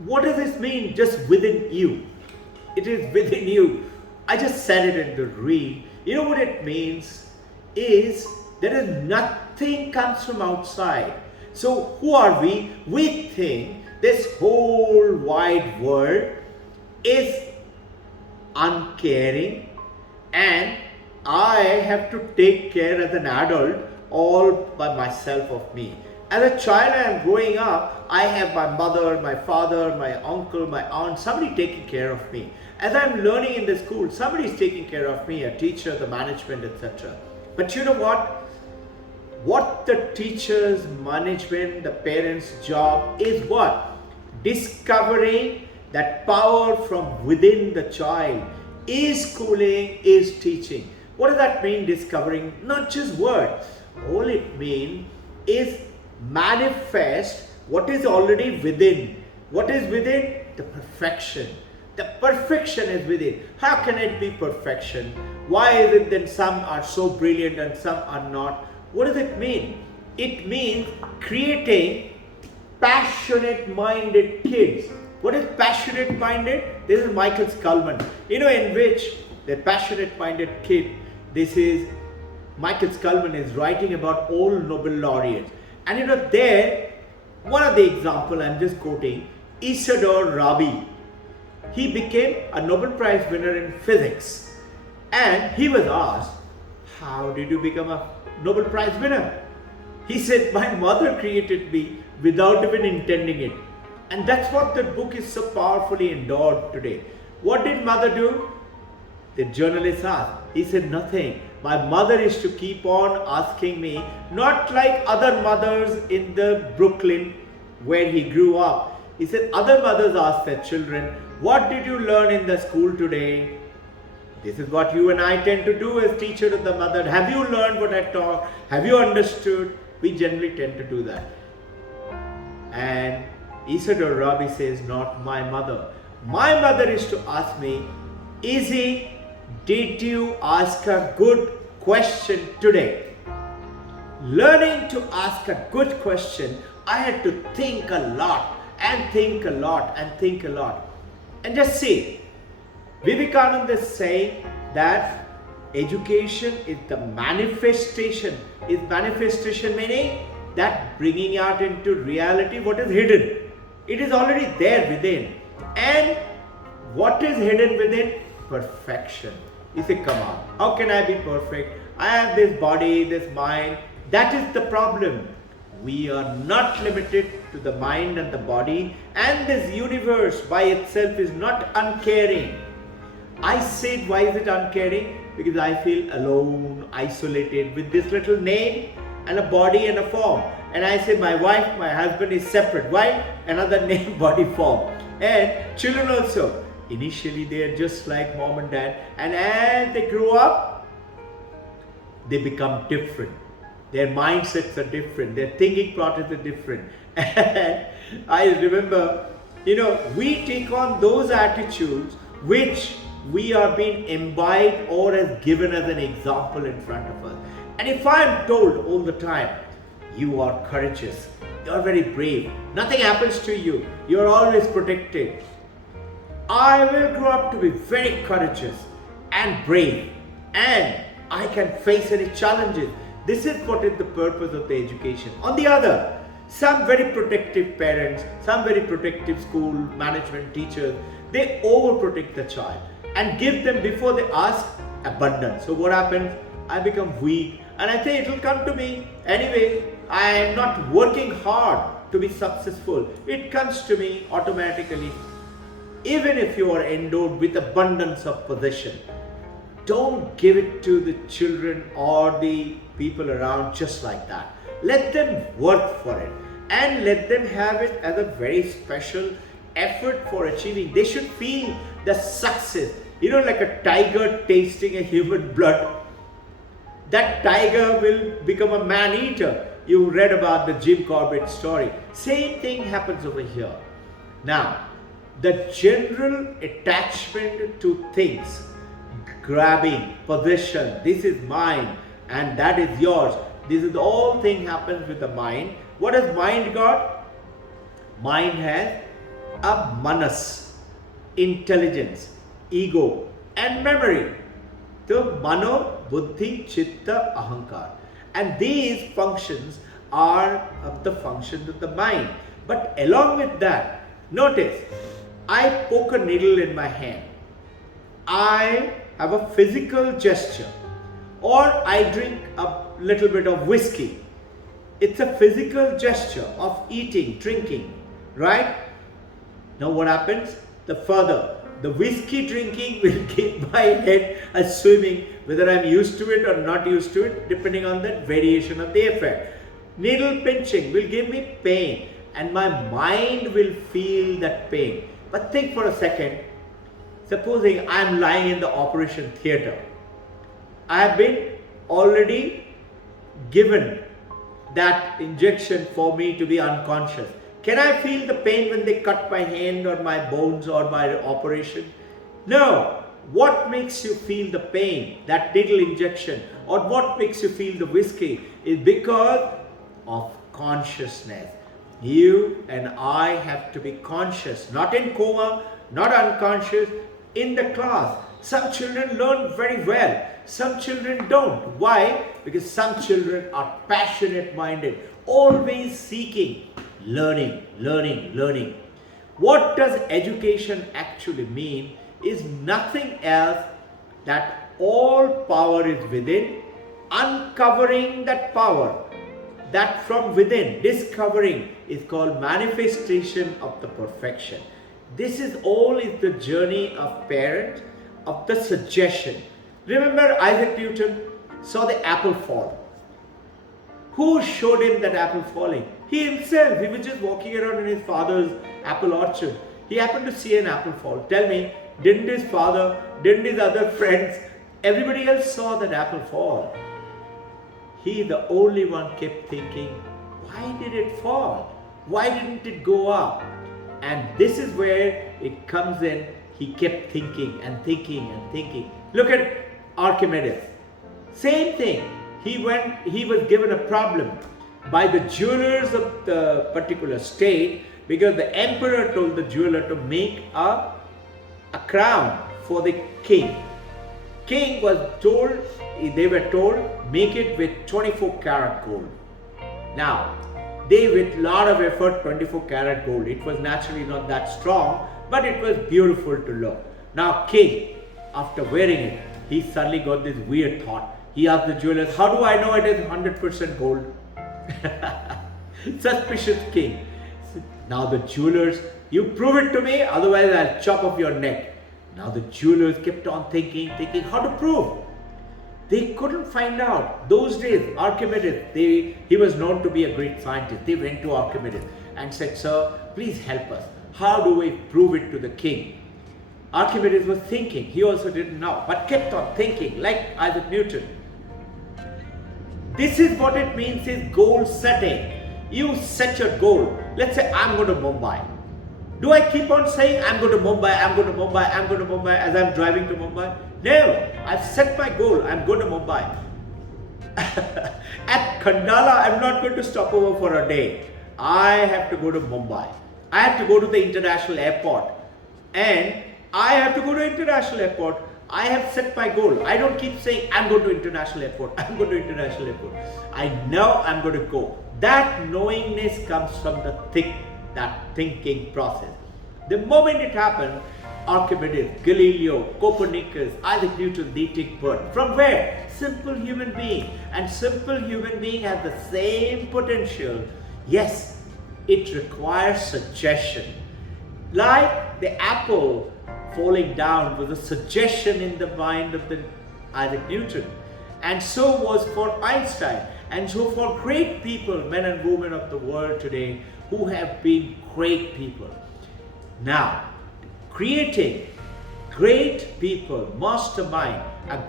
What does this mean? Just within you. It is within you. I just said it in the reel. You know what it means? Is there is nothing comes from outside. So who are we? We think this whole wide world is uncaring, and I have to take care as an adult all by myself of me. As a child, I am growing up, I have my mother, my father, my uncle, my aunt, somebody taking care of me. As I'm learning in the school, somebody is taking care of me, a teacher, the management, etc. But you know what? What the teachers, management, the parents' job is what? Discovering that power from within the child. Is schooling, is teaching. What does that mean, discovering? Not just words. All it means is manifest what is already within. What is within? The perfection. The perfection is within. How can it be perfection? Why is it that some are so brilliant and some are not? What does it mean? It means creating passionate minded kids. What is passionate minded? This is Michael Scullman. In which the passionate minded kid, this is Michael Scullman is writing about all Nobel laureates. And there, one of the example I'm just quoting, Isidore Rabi. He became a Nobel Prize winner in physics. And he was asked, how did you become a Nobel Prize winner? He said, my mother created me without even intending it. And that's what the book is so powerfully endorsed today. What did mother do? The journalist asked. He said, nothing. My mother is to keep on asking me, not like other mothers in the Brooklyn where he grew up. He said, other mothers ask their children, what did you learn in the school today? This is what you and I tend to do as teacher of the mother. Have you learned what I taught? Have you understood? We generally tend to do that. And Isidore Rabi says, not my mother. My mother is to ask me, Izzy, did you ask a good question today? Learning to ask a good question, I had to think a lot and think a lot and think a lot. And just see, Vivekananda is saying that education is the manifestation. Is manifestation meaning that bringing out into reality what is hidden. It is already there within. And what is hidden within? Perfection. You say, come on, how can I be perfect? I have this body, this mind. That is the problem. We are not limited to the mind and the body, and this universe by itself is not uncaring. I said, why is it uncaring? Because I feel alone, isolated with this little name and a body and a form. And I say my wife, my husband is separate. Why? Another name, body, form. And children also. Initially they are just like mom and dad. And as they grow up, they become different. Their mindsets are different. Their thinking process is different. And I remember, we take on those attitudes which we are being imbibed or as given as an example in front of us. And if I am told all the time, you are courageous, you are very brave, nothing happens to you, you are always protected, I will grow up to be very courageous and brave, and I can face any challenges. This is what is the purpose of the education. On the other, some very protective parents, some very protective school management teachers, they overprotect the child and give them, before they ask, abundance. So what happens? I become weak and I say it will come to me. Anyway, I am not working hard to be successful. It comes to me automatically. Even if you are endowed with abundance of possession, don't give it to the children or the people around just like that. Let them work for it and let them have it as a very special effort for achieving. They should feel the success. Like a tiger tasting a human blood. That tiger will become a man-eater. You read about the Jim Corbett story. Same thing happens over here. Now, the general attachment to things, grabbing, possession, this is mine and that is yours. This is all thing happens with the mind. What has mind got? Mind has a manas, intelligence, ego, and memory. So mano, buddhi, chitta, ahankar. And these functions are of the functions of the mind. But along with that, notice, I poke a needle in my hand. I have a physical gesture. Or I drink a little bit of whiskey. It's a physical gesture of eating, drinking, right? Now what happens? The whiskey drinking will give my head a swimming, whether I'm used to it or not used to it, depending on the variation of the effect. Needle pinching will give me pain, and my mind will feel that pain. But think for a second, supposing I'm lying in the operation theatre. I have been already given that injection for me to be unconscious. Can I feel the pain when they cut my hand or my bones or my operation? No. What makes you feel the pain, that needle injection, or what makes you feel the whiskey is because of consciousness. You and I have to be conscious, not in coma, not unconscious, in the class. Some children learn very well, some children don't. Why? Because some children are passionate minded, always seeking learning. What does education actually mean is nothing else that all power is within, uncovering that power, that from within, discovering is called manifestation of the perfection. This is all is the journey of parents, of the suggestion. Remember Isaac Newton saw the apple fall. Who showed him that apple falling? He himself. He was just walking around in his father's apple orchard. He happened to see an apple fall. Tell me, didn't his father, didn't his other friends, everybody else saw that apple fall? He, the only one, kept thinking, why did it fall? Why didn't it go up? And this is where it comes in. He kept thinking and thinking and thinking. Look at Archimedes. Same thing. He was given a problem by the jewelers of the particular state because the emperor told the jeweler to make a crown for the king. King was told, they were told, make it with 24 karat gold. Now, they with lot of effort, 24 karat gold. It was naturally not that strong, but it was beautiful to look. Now, king, after wearing it, he suddenly got this weird thought. He asked the jewelers, how do I know it is 100% gold? Suspicious king. Now the jewelers, you prove it to me, otherwise I'll chop off your neck. Now the jewelers kept on thinking how to prove. They couldn't find out. Those days, Archimedes, he was known to be a great scientist. They went to Archimedes and said, sir, please help us. How do we prove it to the king? Archimedes was thinking. He also didn't know, but kept on thinking, like Isaac Newton. This is what it means is goal setting. You set your goal. Let's say I'm going to Mumbai. Do I keep on saying I'm going to Mumbai, I'm going to Mumbai, I'm going to Mumbai as I'm driving to Mumbai? No, I've set my goal. I'm going to Mumbai. At Khandala, I'm not going to stop over for a day. I have to go to Mumbai. I have to go to the international airport. And I have to go to international airport. I have set my goal. I don't keep saying I'm going to international airport. I'm going to international airport. I know I'm going to go. That knowingness comes from that thinking process. The moment it happened, Archimedes, Galileo, Copernicus, Isaac Newton, they take birth. From where? Simple human being. And simple human being has the same potential. Yes, it requires suggestion. Like the apple falling down was a suggestion in the mind of the Isaac Newton. And so was for Einstein. And so for great people, men and women of the world today, who have been great people. Now, creating great people, mastermind, a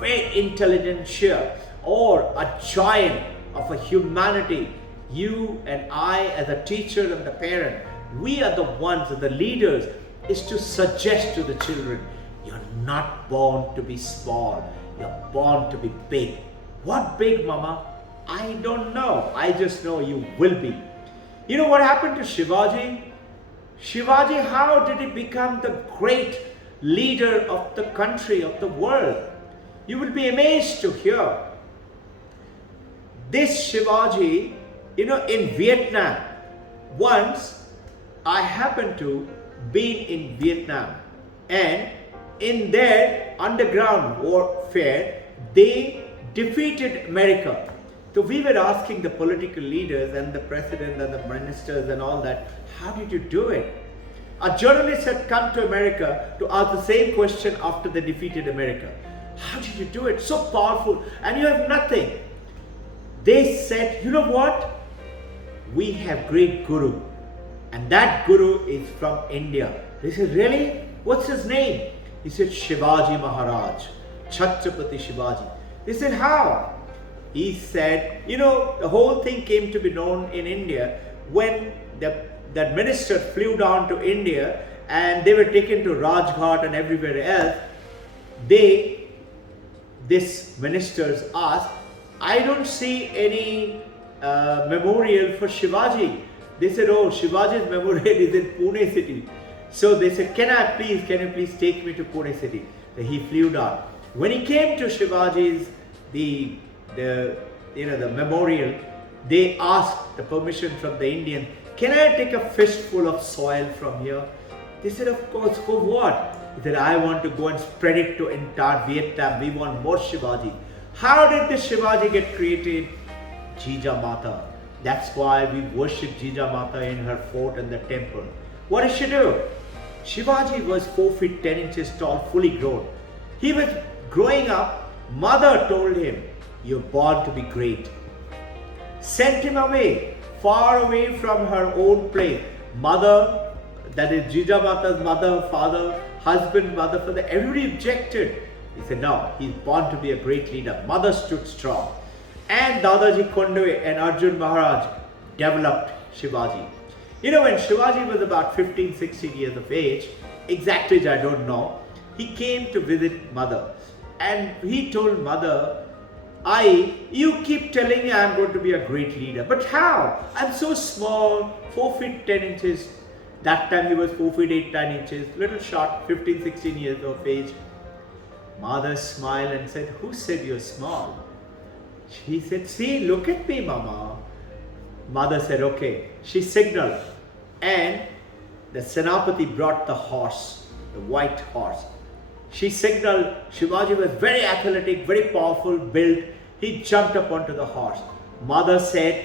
very intelligent sheer, or a giant of a humanity, you and I as a teacher and the parent, we are the ones, the leaders, is to suggest to the children, you're not born to be small, you're born to be big. What big, mama? I don't know. I just know you will be. You know what happened to Shivaji? Shivaji, how did he become the great leader of the country, of the world? You will be amazed to hear. This Shivaji, in Vietnam, once I happened to be in Vietnam, and in their underground warfare, they defeated America. So we were asking the political leaders and the president and the ministers and all that, how did you do it? A journalist had come to America to ask the same question after they defeated America. How did you do it? So powerful, and you have nothing. They said, you know what? We have great guru, and that guru is from India. They said, really? What's his name? He said, Shivaji Maharaj, Chhatrapati Shivaji. They said, how? He said, the whole thing came to be known in India when that minister flew down to India and they were taken to Rajghat and everywhere else. This ministers asked, I don't see any memorial for Shivaji. They said, oh, Shivaji's memorial is in Pune city. So they said, can you please take me to Pune city? So he flew down. When he came to Shivaji's, the memorial, they asked the permission from the Indian, can I take a fistful of soil from here? They said, of course, for what? He said, I want to go and spread it to entire Vietnam. We want more Shivaji. How did this Shivaji get created? Jija Mata. That's why we worship Jija Mata in her fort and the temple. What did she do? Shivaji was 4 feet 10 inches tall, fully grown. He was growing up. Mother told him, you're born to be great. Sent him away, far away from her own place. Mother, that is Jija Mata's mother, father, husband, mother, father, everybody objected. He said, no, he's born to be a great leader. Mother stood strong. And Dadaji Kondwe and Arjun Maharaj developed Shivaji. When Shivaji was about 15, 16 years of age, exact age I don't know, he came to visit mother. And he told mother, you keep telling me I'm going to be a great leader. But how? I'm so small, 4 feet 10 inches. That time he was 4 feet 8, 9 inches, little short, 15, 16 years of age. Mother smiled and said, who said you're small? She said, see, look at me, Mama. Mother said, okay. She signaled, and the Senapati brought the horse, the white horse. She signaled. Shivaji was very athletic, very powerful, built. He jumped up onto the horse. Mother said,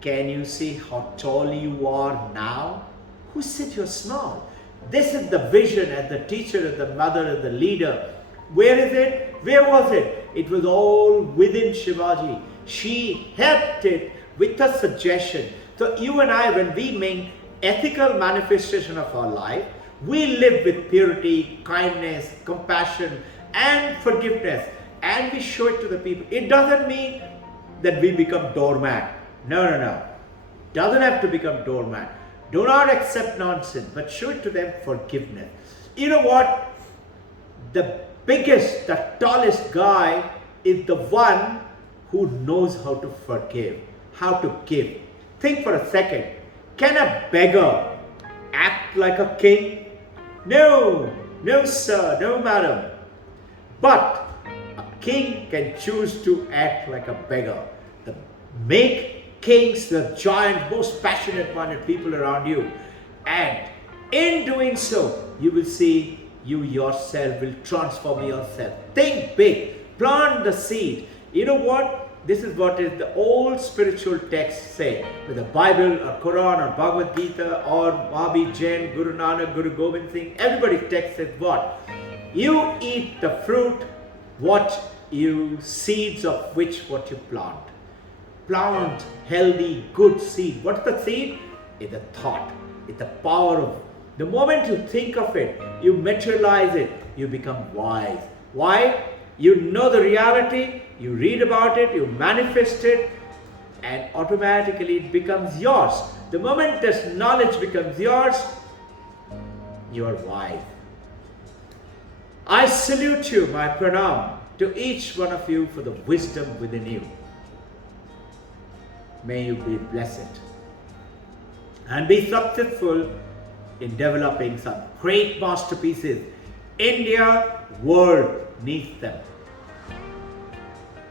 can you see how tall you are now? Who said you're small? This is the vision as the teacher, as the mother, as the leader. Where is it? Where was it? It was all within Shivaji. She helped it with a suggestion. So you and I, when we make ethical manifestation of our life, we live with purity, kindness, compassion, and forgiveness, and we show it to the people. It doesn't mean that we become doormat. No. Doesn't have to become doormat. Do not accept nonsense, but show it to them forgiveness. You know what? The biggest, the tallest guy is the one who knows how to forgive, how to give. Think for a second. Can a beggar act like a king? No, sir, no, madam. But a king can choose to act like a beggar. Make kings the giant, most passionate-minded people around you. And in doing so, you will see you yourself will transform yourself. Think big. Plant the seed. You know what? This is what is the old spiritual texts say. With the Bible or Quran or Bhagavad Gita or Mahabir Jain, Guru Nanak, Guru Gobind Singh, everybody's text says what? You eat the fruit, seeds of what you plant. Plant healthy, good seed. What's the seed? It's a thought. It's the power of. The moment you think of it, you materialize it, you become wise. Why? You know the reality, you read about it, you manifest it, and automatically it becomes yours. The moment this knowledge becomes yours, you are wise. I salute you, my pranam, to each one of you for the wisdom within you. May you be blessed and be successful in developing some great masterpieces. India, world needs them.